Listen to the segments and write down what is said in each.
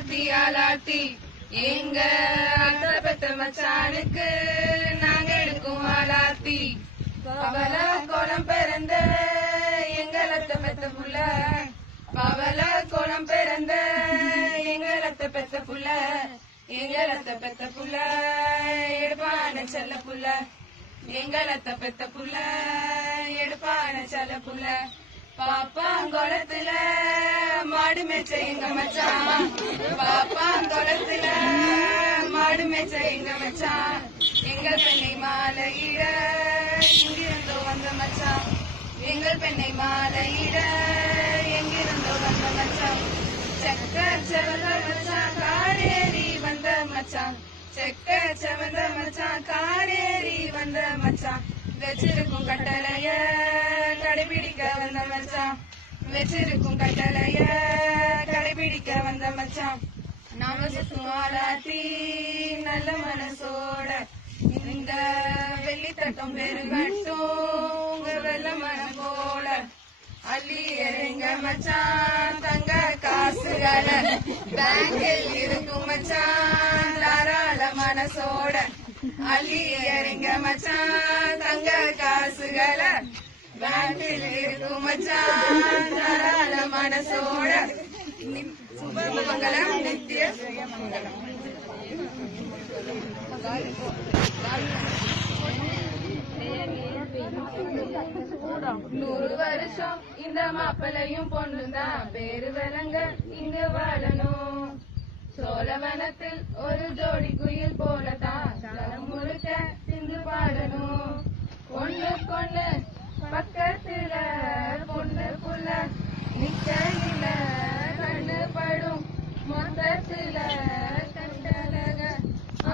ஆலாத்தி ஆலாத்தி எங்க அத்தை பெத்த மச்சானுக்கு நாங்க எடுக்கும் ஆலாத்தி. பவள கோலம் பிறந்த எங்களத்த பெத்த புள்ள, பவள கோலம் பிறந்த எங்களத்த பெத்த புள்ள, எங்களத்த பெத்த புள்ள எடுப்பான செல்ல புள்ள, எங்களத்த பெத்த புள்ள எடுப்பான செல்ல புள்ள. பாப்பாங்குளத்துல மாடு மேய்ச்ச எங்க மச்சான், பாப்பாங்குளத்துல மாடு மேய்ச்ச எங்க மச்சான். எங்கள் பெண்ணை மாலையிட எங்கிருந்தோ வந்த மச்சான், எங்கள் பெண்ணை மாலையிட எங்கிருந்தோ வந்த மச்சான். செக்க செவந்த மச்சான் காரேறி வந்த மச்சான், செக்க செவந்த மச்சான் காரேறி வந்த மச்சான். வச்சிருக்கும் கட்டளைய கடைபிடிக்க வந்த மச்சான், வச்சிருக்கும் கட்டளைய கடைபிடிக்க வந்த மச்சான். நாம சுத்தும் ஆலாத்தி நல்ல மனசோட, இந்த வெள்ளி தட்டம் பெருகட்டும் வெள்ள மனம் போல. அள்ளி எறிங்க மச்சான் தங்க காசுகளை, பேங்கில் இருக்கும் மச்சான் தாராள மனசோட. அள்ளி எறிங்க மச்சான் தங்க காசுகளை, பேங்கில் இருக்கும் மச்சான் தாராள மனசோட. சுபமங்கலம் நித்திய சுபமங்கலம். 100 வருஷம் இந்த மாப்பிளையும் பொண்ணுதான் பேரு விளங்க இங்கு வாழணும். சோழவனத்தில் ஒரு ஜோடி குயில் போலதான் தலம் முழுக்க சிந்து பாடணும். பொண்ணு பொண்ணு பக்கத்துல பொண்ணு புள்ள நிக்கையில கண்ணு படும் மொத்தத்துல கண்டலக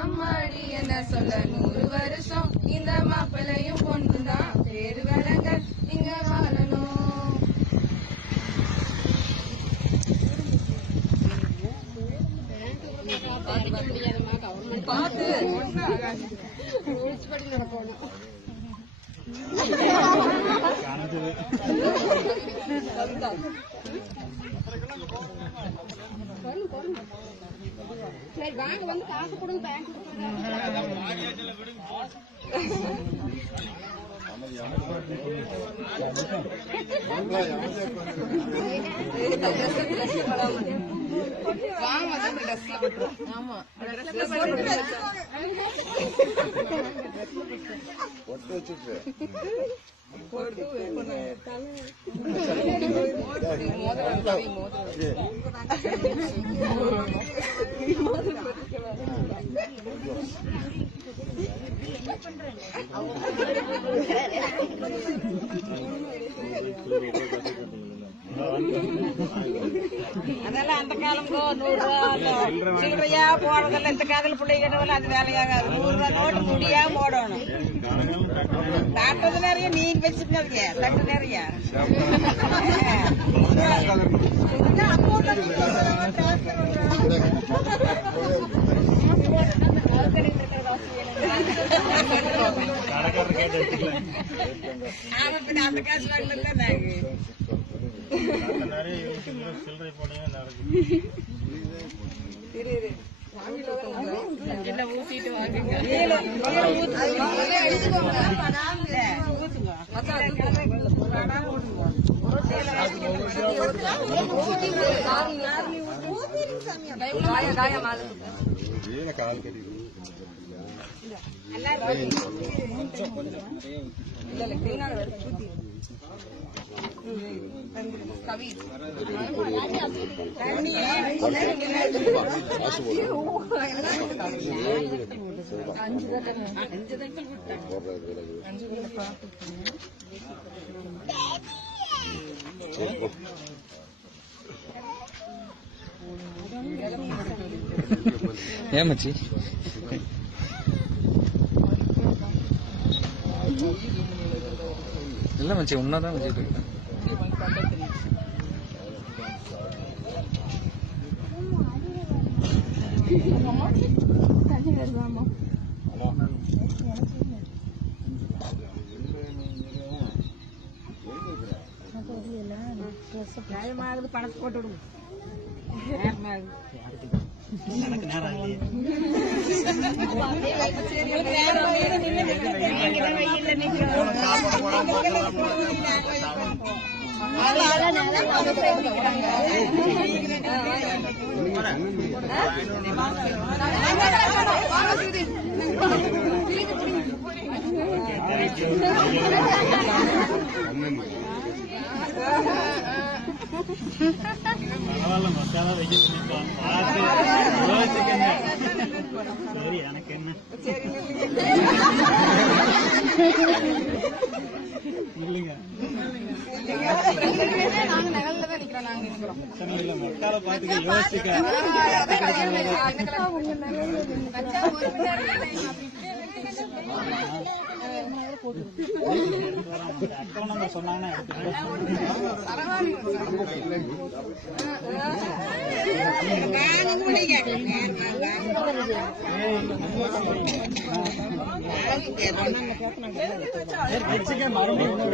அம்மாடி என்ன சொல்ல. 100 வருஷம் இந்த மாப்பிளையும் பொண்ணுதான் பேரு விளங்க இங்க வாழணும். பார்த்து நடக்கணும். சரி வாங்க வந்து காசு கொடுங்க, பேங்க் ஆமா அதெல்லாம் அந்த காலம் 100 ரூபா சில்லறையா போடுறதில்ல. இந்த காதல் பிள்ளை கேட்டதில்ல அது வேலையாகாது. 100 ரூபா நோட்டு முடியா போடணும். காட்டுறது நிறைய நீங்க வச்சுக்காதீங்க, தட்டு நிறைய அந்த காசு வாங்கல சில்லறை போனீங்க ஊத்திட்டு வாங்குங்க. ஏன் மச்சி இல்ல மச்சி உன்னதான் வச்சுட்டு இருக்கேன். நியாயமாகுது, பணத்தை போட்டு விடுங்க. எனக்கு நேரம் இல்லையே. பரவாயில்ல, மசாலா வைக்க சரி, எனக்கு என்ன இல்லைங்க. இல்ல, மக்கால பாத்துக்க யோசிக்க அக்கௌண்ட் நம்பர் சொன்னாங்கன்னா வச்சுக்க. மறுபடியும் இன்னும்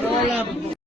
சரி,